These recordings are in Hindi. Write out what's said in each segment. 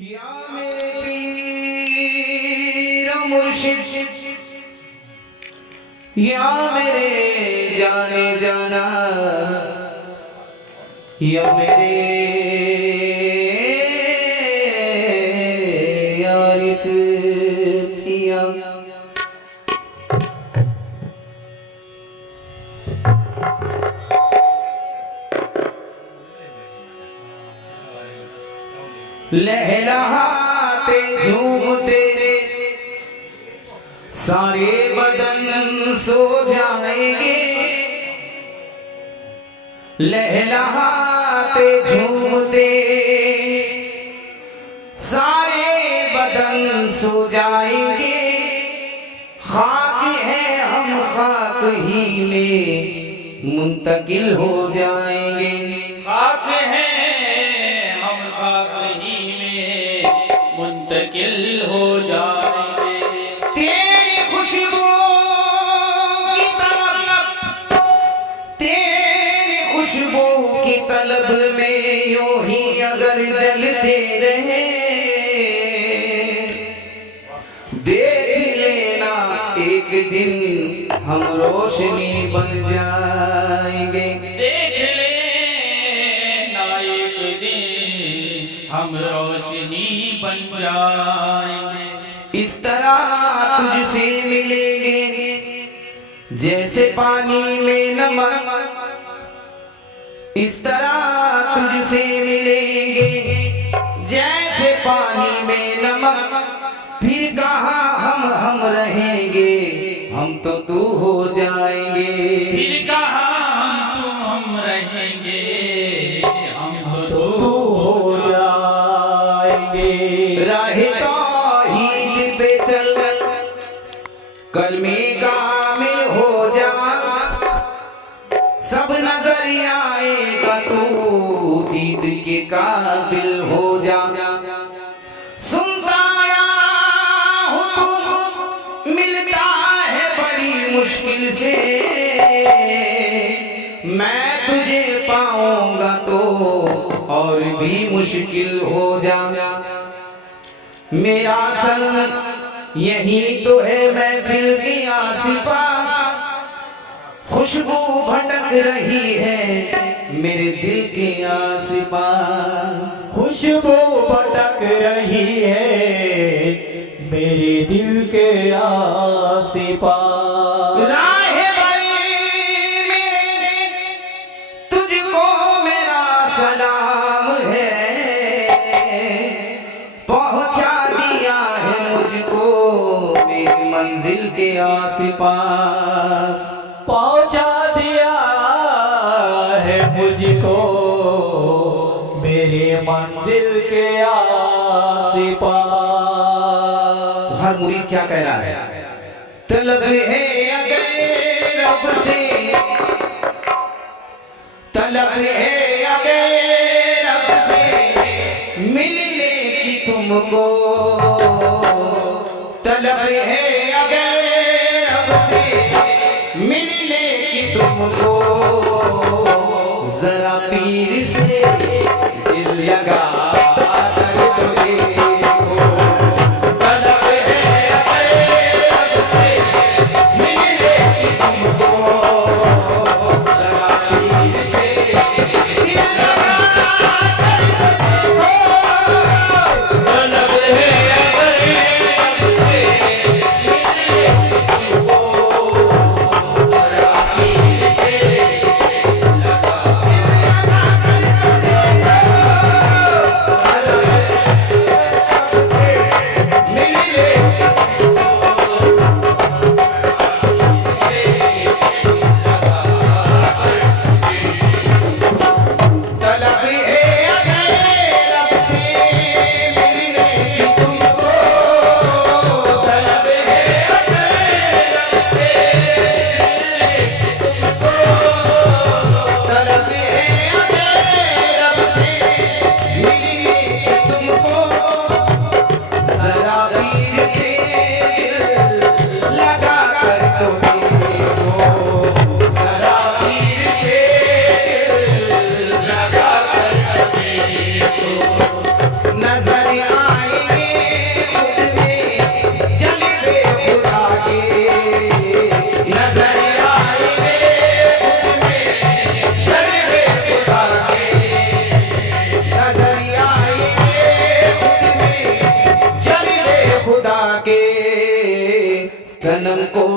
या मेरे पीर मुर्शिद, या मेरे जाने जाना, या मेरे यारिफ पिया। लहलहाते झूमते सारे बदन सो जाएंगे, लहलहाते झूमते सारे बदन सो जाएंगे। खाक है हम खाक ही में मुंतकिल हो जाएंगे। खाक है हम खाक ही में मुंतकिल हो जाएंगे। तेरी खुशबू की तलब, तेरी खुशबू की तलब में यूं ही अगर जलते रहे, देख लेना एक दिन हम रोशनी बन जाएंगे। देख लेना एक दिन हम रोशनी बन जाएंगे। इस तरह तुझसे मिलेंगे जैसे पानी में नमक, इस तरह तुझसे मिलेंगे जैसे पानी में नमक। फिर कहाँ हम रहेंगे, हम तो तू हो जाएंगे। फिर कहाँ हम रहेंगे, हम तो तू हो जाएंगे। राहे तौहीद पे चल, कलमे कामिल हो जा, सब नजर आएगा तू दीद के काबिल हो जा। सुनता आया हूँ तू मिलता है बड़ी मुश्किल से, मैं तुझे पाऊंगा तो और भी मुश्किल हो जा। मेरा संग यही तो है महफिल की आसिफा, खुशबू भटक रही है मेरे दिल की आसिफा। खुशबू भटक रही है मेरे दिल के आसिफा। राहे भाई मेरे तुझको मेरा सलाम है, पहुंचा दिया है मुझको मेरी मंजिल के आसिपास। पहुंचा दिया है मुझको मेरे मंजिल के आसिफा। हर मुरीद क्या कह रहा है? तलब है अगर रब से, तलब है अगर रब से मिलने की तुमको, तलब है अगर रब से मिलने की तुमको। जरा पीर से दिल लगा कर तो देखो, तलब है अगर रब से मिलने की तुमको। जरा पीर से दिल लगा कर तो देखो, तलब है अगर रब से मिलने की तुमको। जरा पीर से सनम को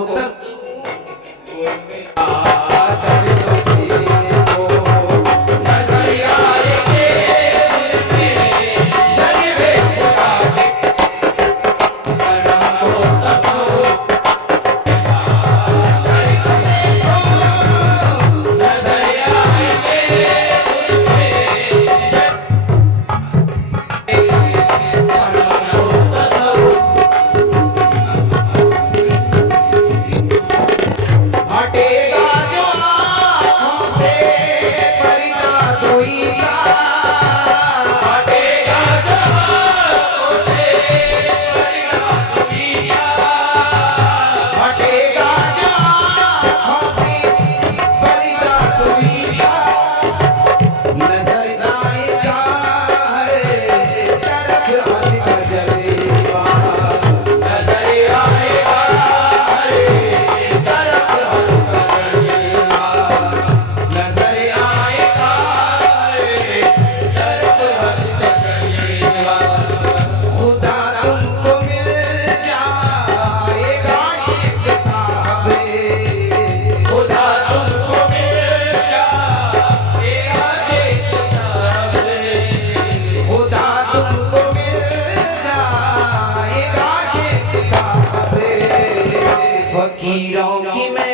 फकीरों की मैं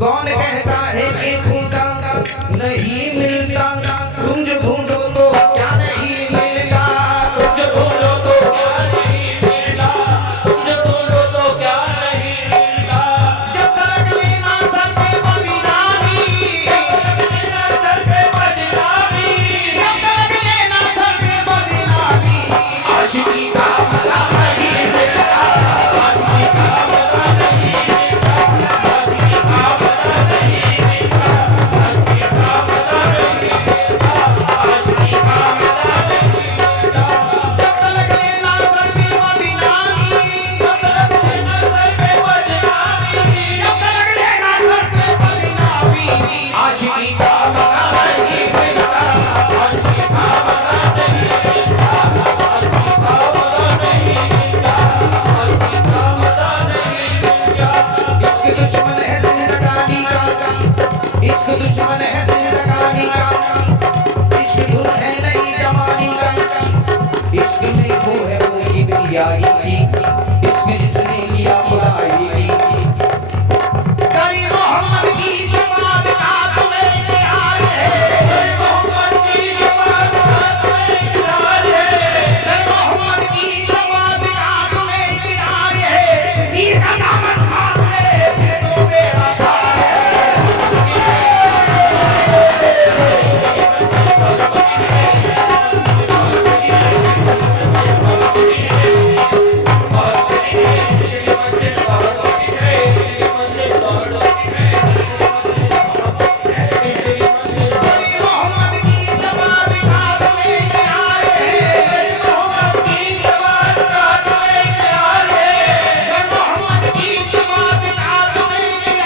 कौन कहता है कि खुदा नहीं मिलता, तुम जो ढूंढो तो क्या नहीं मिलता, तुम जो ढूंढो तो क्या नहीं मिलता, तुम जो ढूंढो तो क्या नहीं मिलता। जब तक लेना सर पे बदनामी, जब तक लेना सर पे बदनामी, जब तक लेना सर पे बदनामी, आशिकी का मजा नहीं मिलता, आशिकी का मजा नहीं मिलता, आशिकी का मजा नहीं मिलता, आशिकी का मजा नहीं मिलता, आशिकी का मजा नहीं मिलता। जब तक लेना सर पे बदनामी, जब तक लेना सर पे बदनामी, जब तक लेना सर पे बदनामी, आशिकी का मजा नहीं मिलता, आशिकी का मजा नहीं मिलता, आशिकी का मजा नहीं मिलता, आशिकी का मजा नहीं मिलता। इश्क दुश्मन है जिंदगानी का, इश्क दुश्मन है जिंदगानी का, इश्क धुन है नई जवानी का, इश्क में वो है वो किबरियाई की, इश्क जिसने किया खुदाई की। करी मोहम्मद की शफाअत का तुम्हें इकरार है, मोहम्मद की शफाअत का तुम्हें इकरार है, करी मोहम्मद की शफाअत का तुम्हें इकरार है, पीर का दामन थाम ले ये तो मेरा प्यार है। करी मोहम्मद की शफाअत का तुम्हें इकरार है, मोहम्मद की शफाअत का तुम्हें इकरार है, करी मोहम्मद की शफाअत का तुम्हें इकरार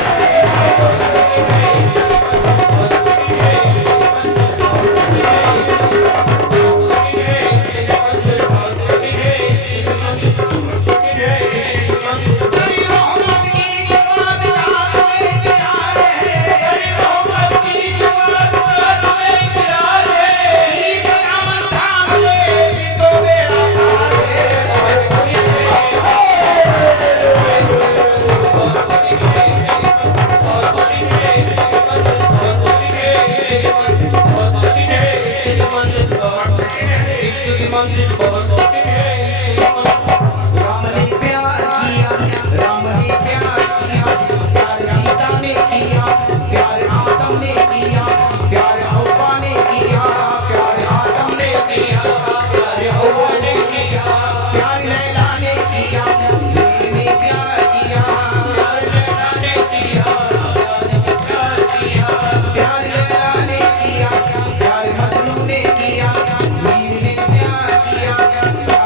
है, पीर का दामन थाम ले ये तो मेरा प्यार है। करी मोहम्मद की शफाअत का तुम्हें इकरार है, मोहम्मद की शफाअत का तुम्हें इकरार है, पीर का दामन थाम ले ये तो मेरा प्यार राम ने प्यार किया, राम ने प्यार किया, प्यार सीता ने किया, प्यार आदम ने किया, प्यार हव्वा ने किया, प्यार आदम ने किया, प्यार हव्वा ने किया, प्यार लैला ने किया, मीर ने प्यार किया, प्यार लैला ने किया, प्यार लैला ने किया, प्यार मजनू ने किया, मीर ने प्यार किया, प्यार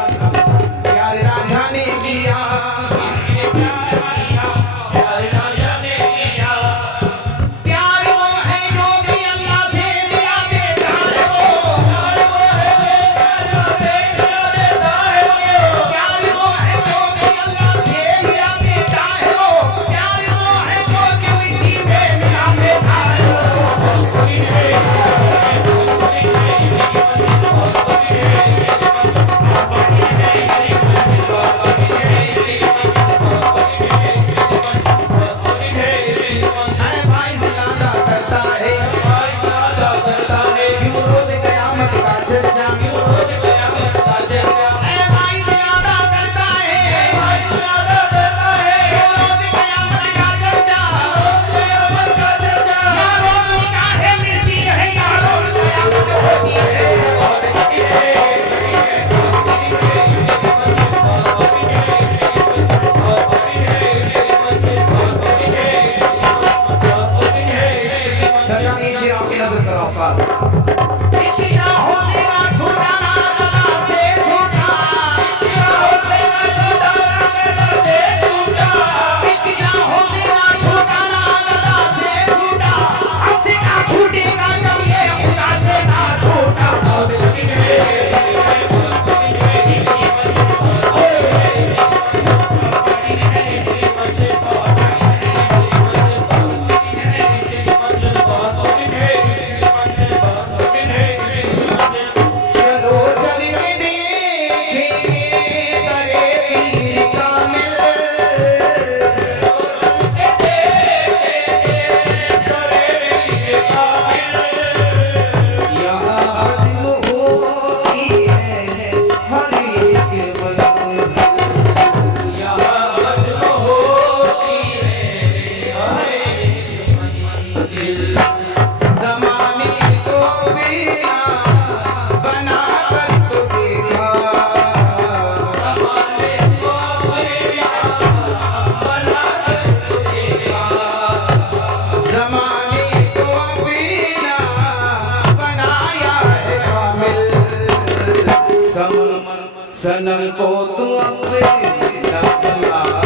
सनम को तू अपना बुला